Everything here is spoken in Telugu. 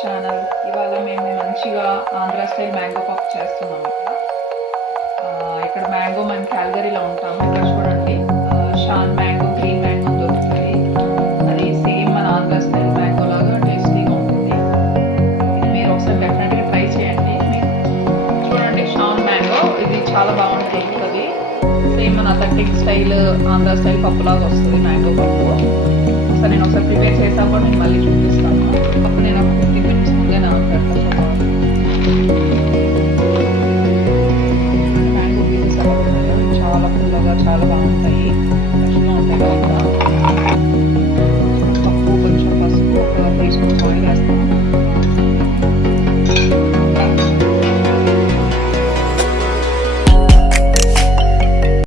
ఛానల్. ఇవాళ మేము మంచిగా ఆంధ్ర స్టైల్ మ్యాంగో పప్ చేస్తున్నాం ఇక్కడ. ఇక్కడ మ్యాంగో మేము క్యాల్గరీలో ఉంటాము. ఇక్కడ చూడండి, షాన్ మ్యాంగో, గ్రీన్ మ్యాంగో దొరుకుతుంది. అది సేమ్ మన ఆంధ్ర స్టైల్ మ్యాంగో లాగా టేస్టీగా ఉంటుంది. ఇది మీరు ఒకసారి డెఫినెట్గా ట్రై చేయండి. చూడండి, షాన్ మ్యాంగో ఇది చాలా బాగుంటుంది. అది సేమ్ మన అథెంటిక్ స్టైల్ ఆంధ్ర స్టైల్ పప్పు లాగా వస్తుంది, మ్యాంగో పప్పు. ఒకసారి నేను ఒకసారి ప్రిపేర్ చేసాక నేను మళ్ళీ చూపిస్తాను. అప్పుడు నేను ఒక 15 minutes ముందే నానబెడతాను. మ్యాంగో పీసెస్ అలా చాలా పుల్లగా చాలా బాగుంటాయి.